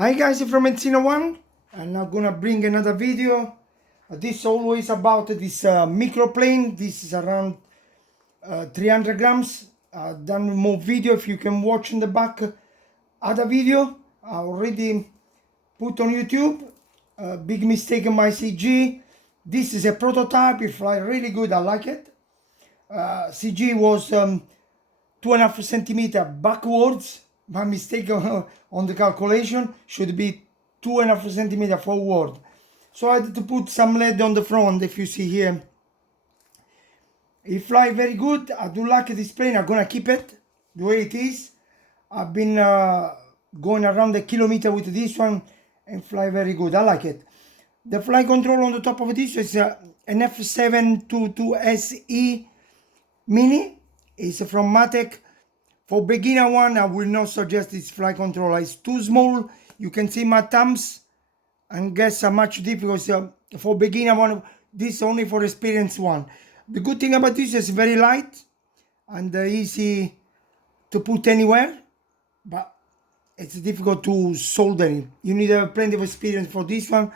Hi guys, from Encino One, and I'm gonna bring another video. This always about this microplane. This is around 300 grams. Done more video if you can watch in the back. Other video I already put on YouTube. Big mistake in my CG. This is a prototype. It fly really good. I like it. CG was 2.5 centimeter backwards. My mistake on the calculation should be 2.5 centimeter forward. So I had to put some lead on the front. If you see here, it fly very good. I do like this plane. I'm gonna keep it the way it is. I've been going around a kilometer with this one and fly very good. I like it. The flight control on the top of this is an F722SE Mini. It's from Matek. For beginner one, I will not suggest this flight controller. It's too small. You can see my thumbs and guess how much difficult. For beginner one, this is only for experienced one. The good thing about this is very light and easy to put anywhere, but it's difficult to solder it. You need plenty of experience for this one,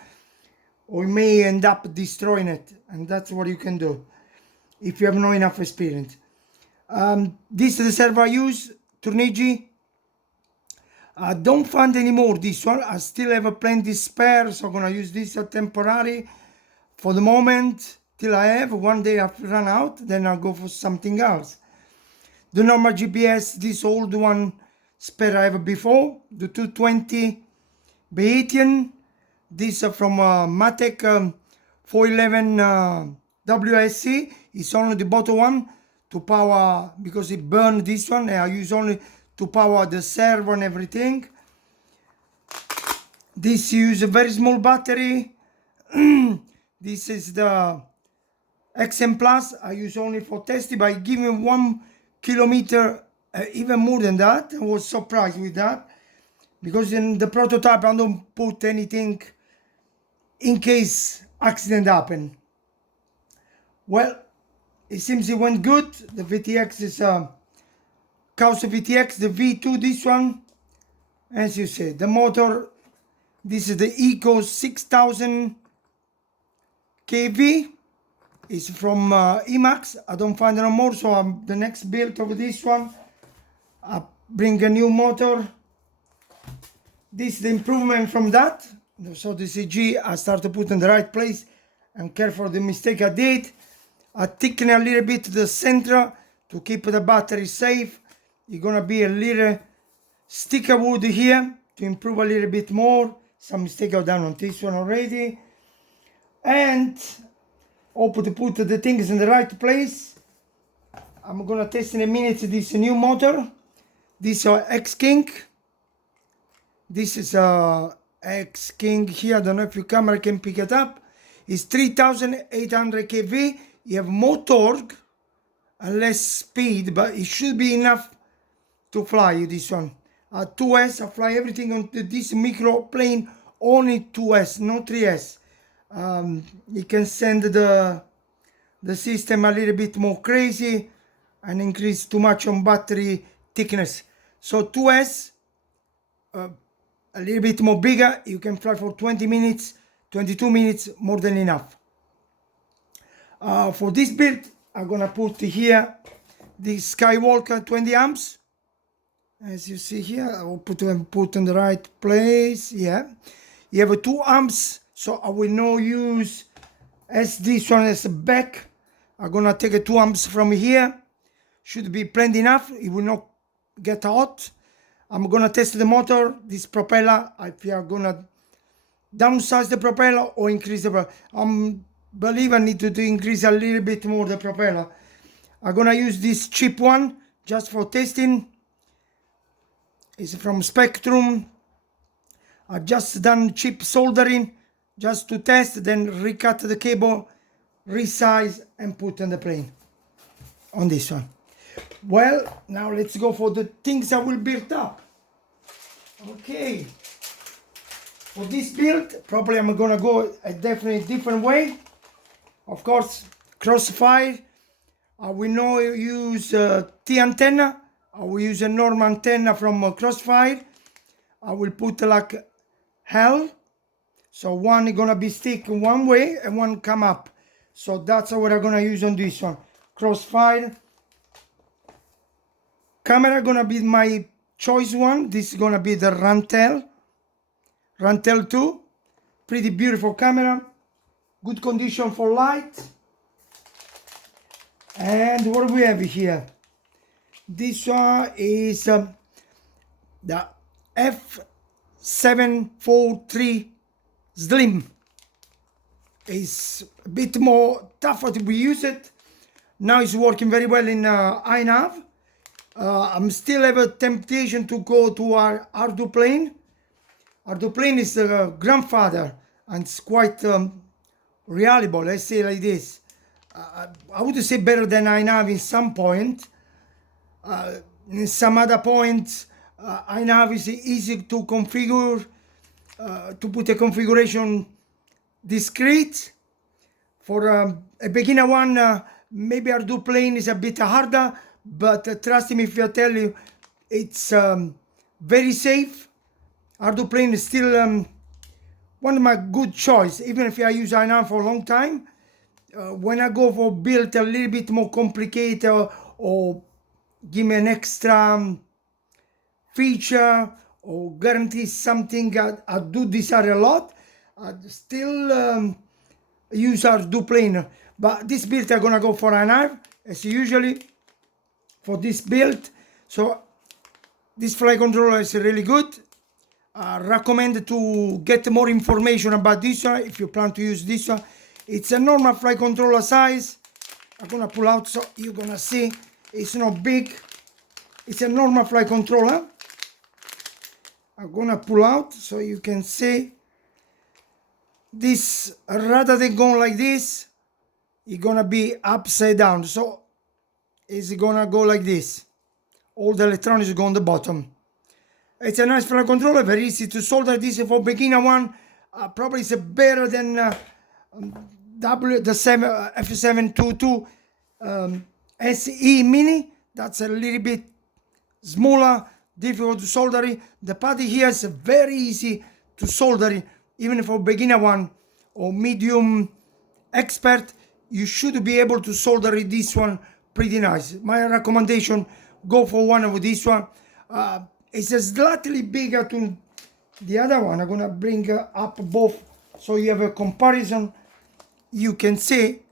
or you may end up destroying it, and that's what you can do if you have not enough experience. This is the server I use, Turnigi. I don't find anymore this one. I still have plenty spare, so I'm gonna use this temporary for the moment till I have. One day I've run out, then I'll go for something else. The normal GPS, this old one spare I have before, the 220 Bayesian. This is from Matek 411 WSC. It's only the bottom one to power, because it burned this one. I use only to power the servo and everything. This use a very small battery. This is the XM Plus. I use only for testing, but I give me 1 kilometer, even more than that. I was surprised with that, because in the prototype I don't put anything in case accident happen. Well, it seems it went good. The VTX is Causa VTX, the V2, this one. As you say, the motor, this is the Eco 6000 kV. It's from Emax. I don't find it no more, so the next build of this one, I bring a new motor. This is the improvement from that. So the CG I start to put in the right place and care for the mistake I did. I thicken a little bit the center to keep the battery safe. It's gonna be a little sticker wood here to improve a little bit more. Some mistake I've done on this one already. And hope to put the things in the right place. I'm gonna test in a minute this new motor. This is X-King. This is X-King here. I don't know if your camera can pick it up. It's 3800 kV. You have more torque and less speed, but it should be enough to fly this one. 2S, I fly everything on this micro plane, only 2S, no 3S. You can send the system a little bit more crazy and increase too much on battery thickness. So 2S, a little bit more bigger, you can fly for 20 minutes, 22 minutes, more than enough. For this build, I'm gonna put here the Skywalker 20 amps. As you see here, I will put in the right place. Yeah, you have 2 amps, so I will not use as this one as a back. I'm gonna take a 2 amps from here. Should be plenty enough. It will not get hot. I'm gonna test the motor, this propeller. If you are gonna downsize the propeller or increase the propeller. Believe I need to increase a little bit more the propeller. I'm gonna use this cheap one just for testing. It's from Spectrum. I just done cheap soldering just to test, then recut the cable, resize and put on the plane on this one. Well, now let's go for the things I will build up. Okay, for this build probably I'm gonna go a definitely different way. Of course, crossfire. I will not use T antenna. I will use a normal antenna from Crossfire. I will put like L. So one is gonna be stick one way and one come up. So that's what I'm gonna use on this one. Crossfire. Camera gonna be my choice one. This is gonna be the Rantel 2. Pretty beautiful camera. Good condition for light. And what do we have here? This one is the F743 Slim. It's a bit more tougher to be used. Now it's working very well in iNav. I'm still have a temptation to go to our Arduplane. Arduplane is the grandfather and it's quite reliable, let's say like this. I would say better than iNav in some point. In some other points, iNav is easy to configure, to put a configuration discrete. For a beginner one, maybe Arduplane is a bit harder, but trust me if I tell you, it's very safe. Arduplane is still one of my good choice, even if I use iNav for a long time. When I go for build a little bit more complicated or give me an extra feature or guarantee something, I do desire a lot. I still use Arduplane, but this build I'm gonna go for iNav as usually for this build. So this flight controller is really good. I recommend to get more information about this one if you plan to use this one. It's a normal flight controller size. I'm gonna pull out so you're gonna see it's not big. It's a normal flight controller. I'm gonna pull out so you can see this. Rather than going like this, it's gonna be upside down. So it's gonna go like this. All the electronics go on the bottom. It's a nice flight controller, very easy to solder. This is for beginner one. Probably it's better than F722 SE Mini. That's a little bit smaller, difficult to solder. The pad here is very easy to solder, even for beginner one or medium expert. You should be able to solder this one pretty nice. My recommendation, go for one of this one. It's slightly bigger to the other one. I'm gonna bring up both so you have a comparison. You can see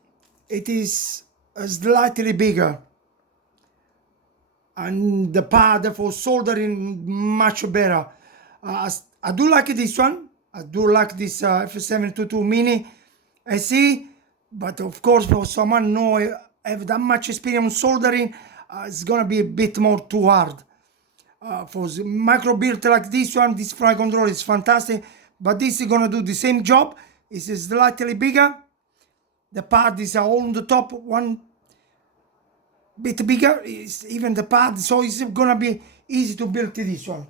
it is slightly bigger, and the pad for soldering much better. I do like this one. I do like this F722 Mini SE, but of course for someone know have that much experience soldering, it's gonna be a bit more too hard. For the micro build like this one, this flight controller is fantastic, but this is gonna do the same job. It's slightly bigger. The pad is all on the top, one bit bigger. It's even the pad, so it's gonna be easy to build this one.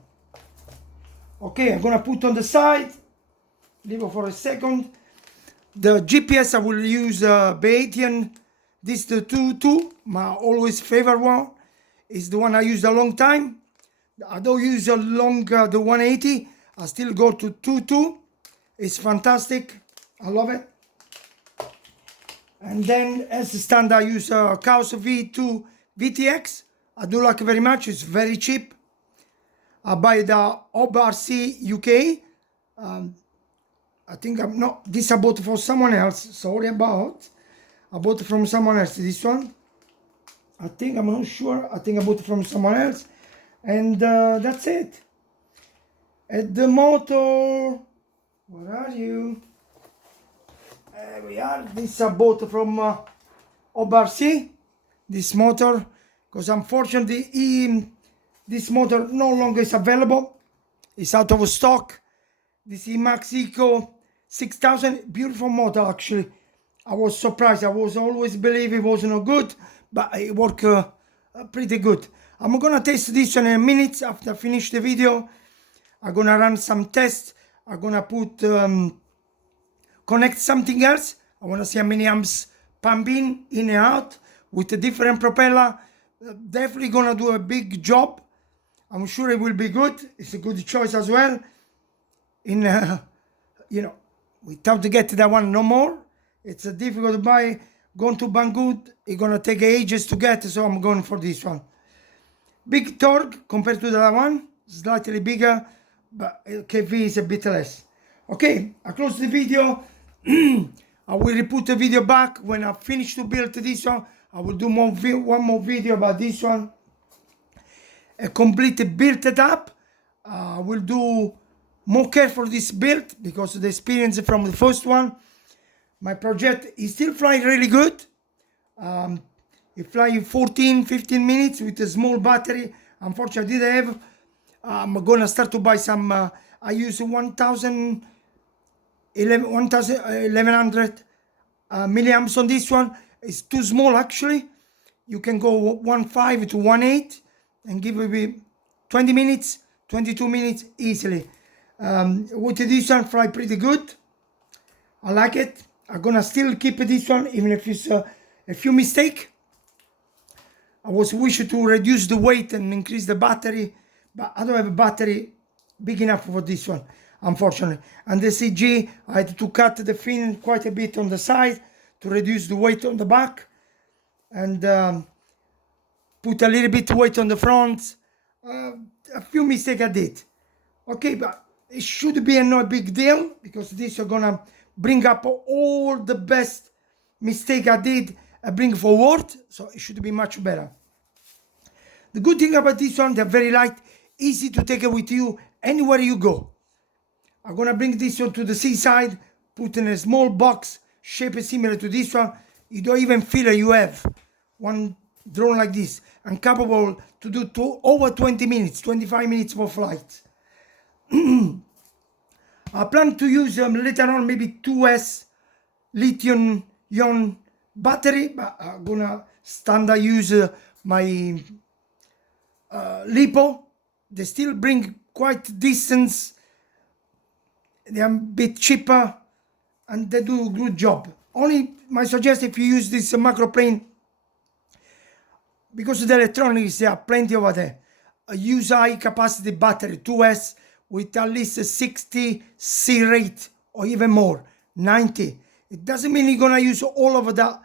Okay, I'm gonna put on the side, leave it for a second. The GPS I will use Bayesian. This is the 2.2, my always favorite one. It's the one I used a long time. I don't use a long the 180. I still go to 2.2. It's fantastic. I love it. And then as standard, I use Moskito V2 VTX. I do like it very much. It's very cheap. I buy the OBRC UK. I think I'm not. This I bought for someone else. Sorry about. I bought it from someone else. This one. I think I'm not sure. I think I bought it from someone else. And that's it. At the motor, where are you? There we are. This I bought from OBRC. This motor, because unfortunately this motor no longer is available. It's out of stock. This Emax Eco 6000, beautiful motor actually. I was surprised. I was always believe it was not good, but it worked pretty good. I'm gonna test this one in a minute after I finish the video. I'm gonna run some tests. I'm gonna put connect something else. I wanna see how many amps pumping in and out with a different propeller. Definitely gonna do a big job. I'm sure it will be good. It's a good choice as well. in you know, without to get that one no more. It's difficult to buy. Going to Banggood, it's gonna take ages to get, so I'm going for this one. Big torque compared to the other one, slightly bigger, but KV is a bit less. Okay, I close the video. I will reput the video back when I finish to build this one. I will do one more video about this one. A complete built it up. I will do more care for this build because of the experience from the first one. My project is still flying really good. It flies 14-15 minutes with a small battery. Unfortunately, I didn't have. I'm gonna start to buy some. I use 1100 milliamps on this one. It's too small actually. You can go 1.5 to 1.8 and give it 20 minutes, 22 minutes easily. With this one, fly pretty good. I like it. I'm gonna still keep this one even if it's a few mistakes. I was wishing to reduce the weight and increase the battery, but I don't have a battery big enough for this one, unfortunately. And the CG, I had to cut the fin quite a bit on the side to reduce the weight on the back, and put a little bit weight on the front. A few mistakes I did. Okay, but it should be no big deal because this is gonna bring up all the best mistake I did, bring forward, so it should be much better. The good thing about this one, they're very light, easy to take it with you anywhere you go. I'm gonna bring this one to the seaside, put in a small box, shape similar to this one. You don't even feel you have one drone like this, and capable to do over 20 minutes, 25 minutes for flight. I plan to use later on maybe 2S lithium-ion battery, but I'm gonna standard use my LiPo. They still bring quite distance. They are a bit cheaper and they do a good job. Only my suggestion, if you use this macro plane, because of the electronics, there are plenty over there. Use high capacity battery 2S with at least a 60 C rate or even more, 90. It doesn't mean you're gonna use all of the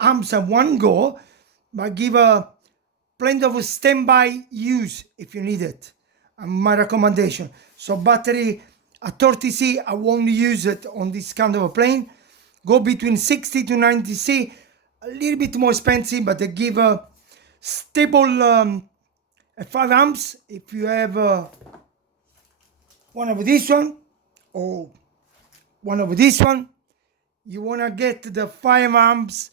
amps at one go, but give plenty of standby use if you need it. My recommendation. So battery at 30 C, I won't use it on this kind of a plane. Go between 60 to 90 C, a little bit more expensive, but they give a stable 5 amps. If you have one of this one or one of this one, you want to get the 5 amps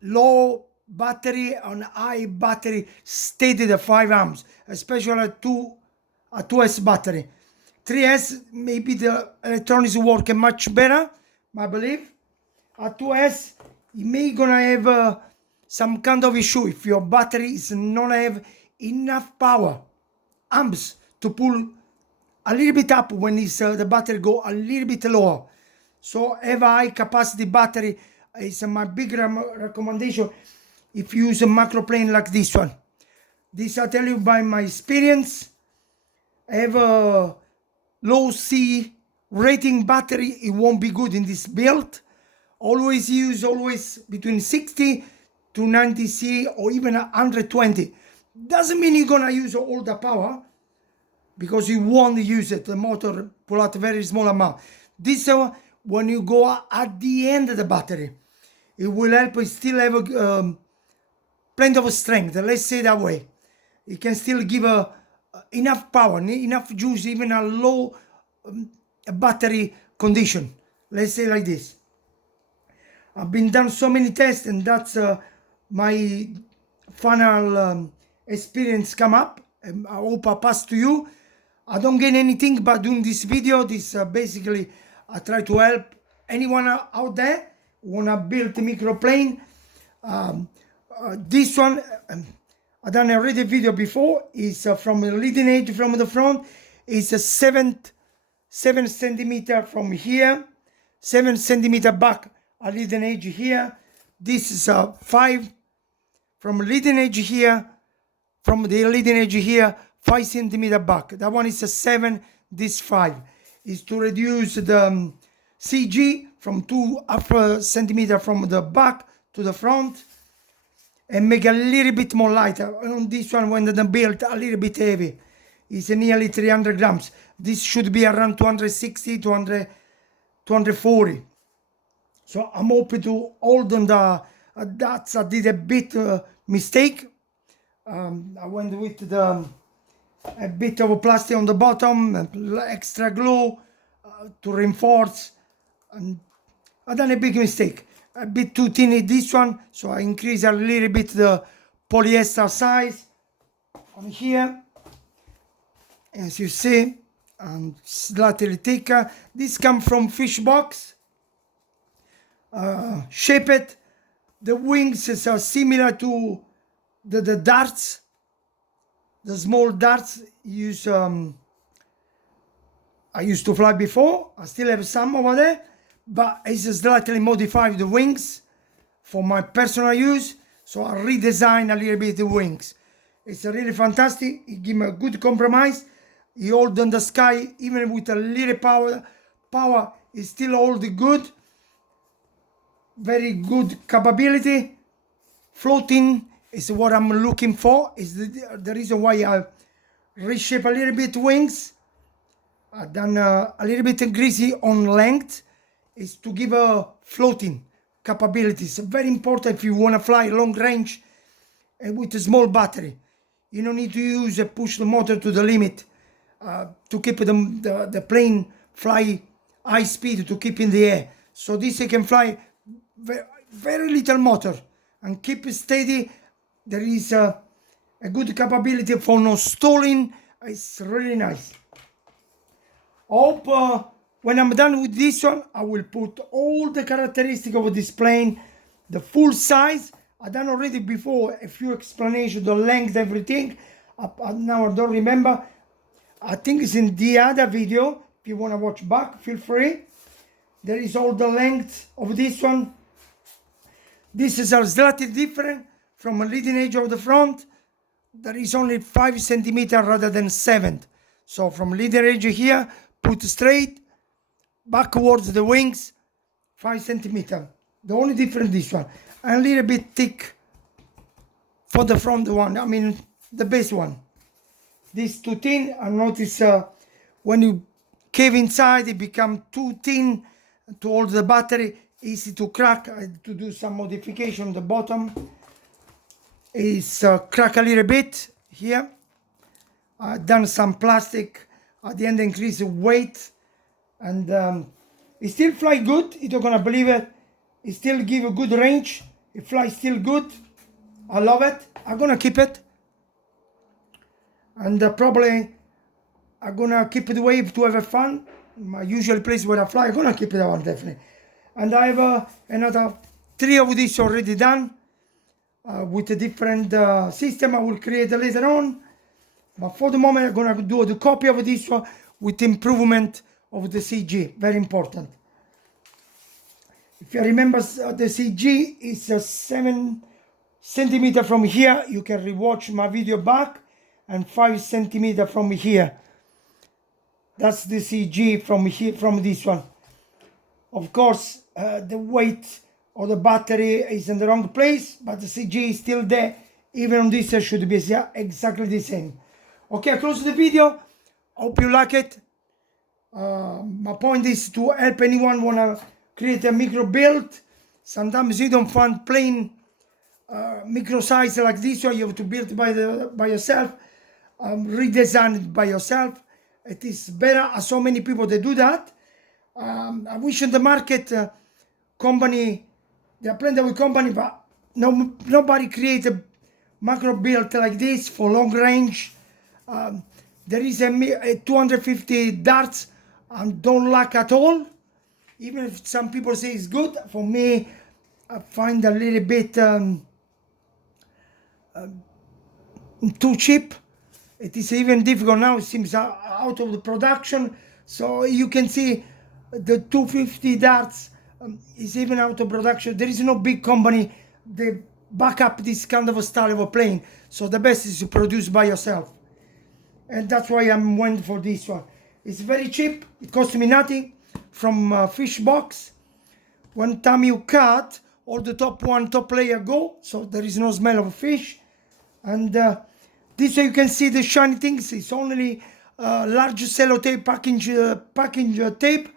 low battery on high battery, steady the 5 amps, especially a 2S battery. 3S maybe the electronics work much better, I believe. At 2S you may gonna have some kind of issue if your battery is not have enough power amps to pull a little bit up when the battery go a little bit lower. So have a high capacity battery is my big recommendation if you use a macro plane like this one. This I tell you by my experience. I have a low C rating battery, it won't be good in this build. Always use between 60 to 90 C or even 120. Doesn't mean you're gonna use all the power, because you won't use it. The motor pull out a very small amount. This when you go at the end of the battery, it will help you still have plenty of strength. Let's say that way. It can still give enough power, enough juice, even a low battery condition. Let's say like this. I've been done so many tests, and that's my final experience come up. I hope I pass to you. I don't gain anything by doing this video. This basically I try to help anyone out there who wanna build a microplane. This one I done already a video before. Is from the leading edge from the front. It's a 7 centimeter from here, 7 centimeter back. A leading edge here. This is a 5 from leading edge here, from the leading edge here, 5 centimeter back. That one is a 7. this 5 is to reduce the CG from 2.5 centimeter from the back to the front and make a little bit more lighter. On this one, when the build a little bit heavy, it's nearly 300 grams. This should be around 260, 240. So I'm hoping to hold on the dots. I did a bit mistake. I went with a bit of plastic on the bottom, extra glue to reinforce, and I done a big mistake. A bit too thin in this one, so I increase a little bit the polyester size on here, as you see, and slightly thicker. This comes from fish box, shaped. The wings are similar to the darts, the small darts I used to fly before. I still have some over there, but it's slightly modified the wings for my personal use. So I redesigned a little bit the wings. It's really fantastic. It gives me a good compromise. You hold on the sky, even with a little power, it still holds good. Very good capability. Floating is what I'm looking for. Is the reason why I reshape a little bit wings. I've done a little bit greasy on length. Is to give a floating capabilities. Very important if you want to fly long range and with a small battery. You don't need to push the motor to the limit to keep the plane fly high speed, to keep in the air. So this you can fly very little motor and keep it steady. There is a good capability for no stalling. It's really nice. I hope when I'm done with this one, I will put all the characteristics of this plane, the full size. I done already before a few explanations, the length, everything. Now I don't remember. I think it's in the other video. If you want to watch back, feel free. There is all the length of this one. This is slightly different from a leading edge of the front. There is only 5 centimeters rather than 7. So from leading edge here, put straight, backwards the wings, 5 centimeters. The only difference this one. And a little bit thick for the front one, I mean the base one. This too thin. I notice when you cave inside, it becomes too thin to hold the battery, easy to crack. I had to do some modification on the bottom. It's crack a little bit here. I've done some plastic at the end, increase the weight, and it still fly good. You're not gonna believe it. It still give a good range. It flies still good. I love it. I'm gonna keep it, and probably I'm gonna keep it away to have fun. My usual place where I fly, I'm gonna keep it one definitely. And I have another 3 of these already done with a different system. I will create later on, but for the moment I'm gonna do the copy of this one with improvement of the CG. Very important. If you remember, the CG is 7 centimeters from here. You can rewatch my video back, and 5 centimeters from here. That's the CG from here, from this one. Of course, the weight of the battery is in the wrong place, but the CG is still there. Even on this, should be exactly the same. Okay, I close the video. Hope you like it. My point is to help anyone wanna create a micro build. Sometimes you don't find plain micro size like this one. You have to build by yourself, redesign it by yourself. It is better. So many people they do that. I wish in the market company, there are plenty of company, but nobody create a macro build like this for long range. There is a 250 darts and don't like at all. Even if some people say it's good, for me, I find a little bit too cheap. It is even difficult now. It seems out of the production. So you can see the 250 darts is even out of production. There is no big company that back up this kind of a style of a plane. So the best is to produce by yourself. And that's why I went for this one. It's very cheap. It cost me nothing from fish box. One time you cut, all the top layer go, so there is no smell of fish. And this way you can see the shiny things. It's only large sellotape package tape,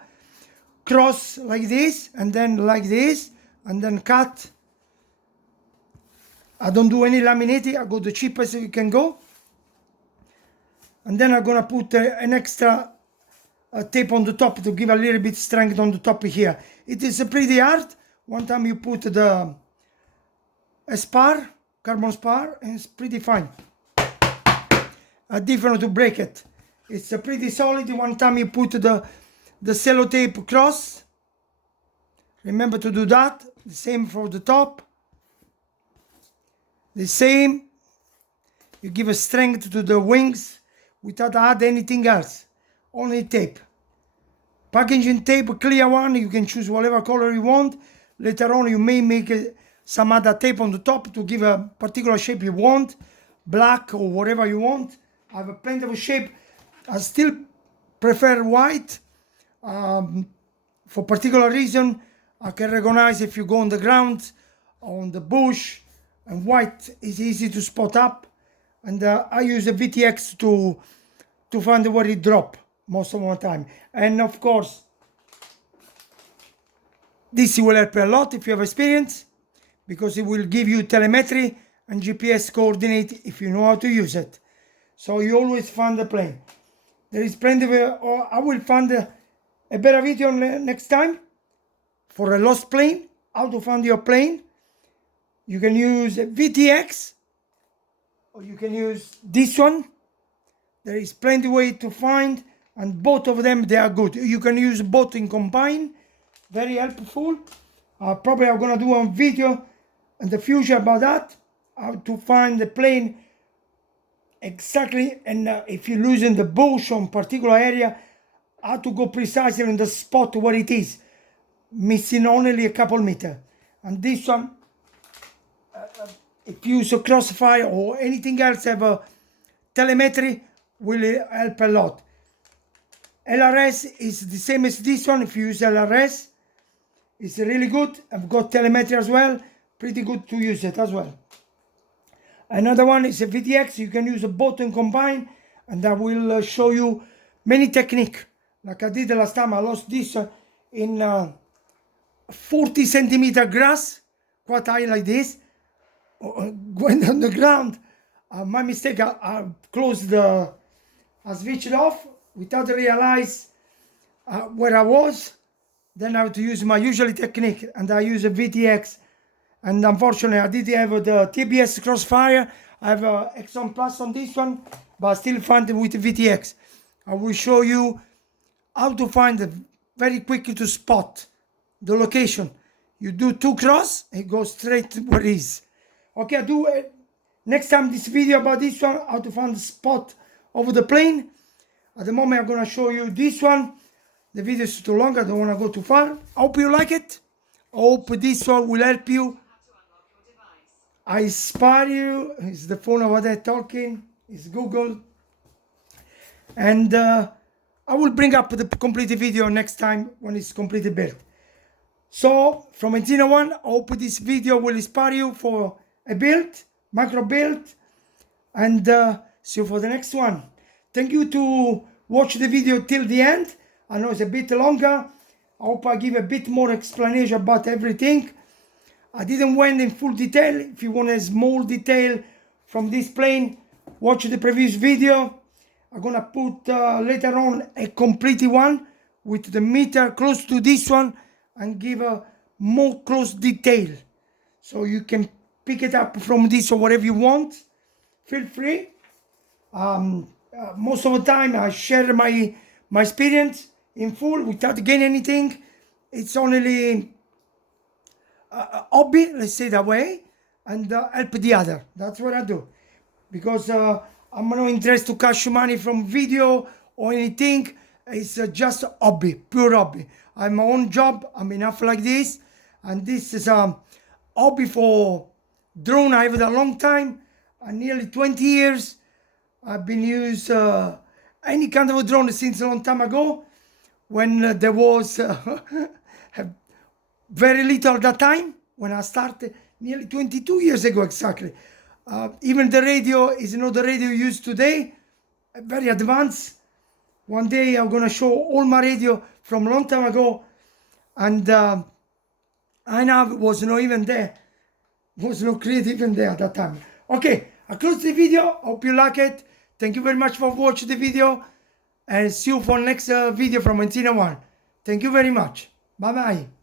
cross like this, and then like this, and then cut. I don't do any laminating. I go the cheapest you can go. And then I'm gonna put an extra tape on the top to give a little bit strength on the top here. It is pretty hard. One time you put a spar, carbon spar, and it's pretty fine. Different to break it. It's pretty solid. One time you put the sellotape cross. Remember to do that. The same for the top. The same. You give a strength to the wings without add anything else. Only tape. Packaging tape, clear one. You can choose whatever color you want. Later on you may make some other tape on the top to give a particular shape you want. Black or whatever you want. I have plenty of shape. I still prefer white. For particular reason, I can recognize if you go on the ground, on the bush, and white is easy to spot up. And I use a VTX to find where it drop most of the time. And of course, this will help a lot if you have experience, because it will give you telemetry and GPS coordinate if you know how to use it. So you always find the plane. There is plenty of, I will find a better video next time for a lost plane, how to find your plane. You can use VTX or you can use this one. There is plenty of way to find, and both of them, they are good. You can use both in combine, very helpful. Probably I'm gonna do a video in the future about that, how to find the plane exactly, and if you're losing the bush on particular area, how to go precisely in the spot where it is, missing only a couple meters. And this one, if you use a crossfire or anything else, have a telemetry, will help a lot. LRS is the same as this one. If you use LRS, it's really good. I've got telemetry as well, pretty good to use it as well. Another one is a VTX. You can use a both and combine, and I will show you many technique. Like I did the last time, I lost this in 40 centimeter grass, quite high like this, going on the ground. My mistake, I closed I switched it off without realize where I was. Then I have to use my usual technique, and I use a VTX. And unfortunately, I didn't have the TBS crossfire. I have a Exxon Plus on this one, but I still find it with the VTX. I will show you how to find it very quickly to spot the location. You do 2 cross, it goes straight to where it is. Okay, I do next time this video about this one, how to find the spot over the plane. At the moment, I'm gonna show you this one. The video is too long, I don't wanna go too far. I hope you like it. I hope this one will help you. I inspire you. It's the phone over there talking. It's Google. And I will bring up the complete video next time when it's completely built. So, from Enzino One, I hope this video will inspire you for a build, macro build. And see you for the next one. Thank you to watch the video till the end. I know it's a bit longer. I hope I give a bit more explanation about everything. I didn't went in full detail. If you want a small detail from this plane, watch the previous video. I'm gonna put later on a complete one with the meter close to this one and give a more close detail. So you can pick it up from this or whatever you want. Feel free. Most of the time I share my experience in full without gaining anything. It's only a hobby, let's say that way, and help the other. That's what I do, because I'm not interested to cash money from video or anything. It's just a hobby, pure hobby. I have my own job. I'm enough like this, and this is a hobby for drone. I have it a long time, nearly 20 years. I've been used any kind of a drone since a long time ago, when there was very little at that time, when I started nearly 22 years ago exactly. Even the radio is not the radio used today, very advanced. One day I'm gonna show all my radio from a long time ago, and I know was not even there, was not created even there at that time. Okay, I close the video. Hope you like it. Thank you very much for watching the video, and see you for next video from Antenna One. Thank you very much. Bye bye.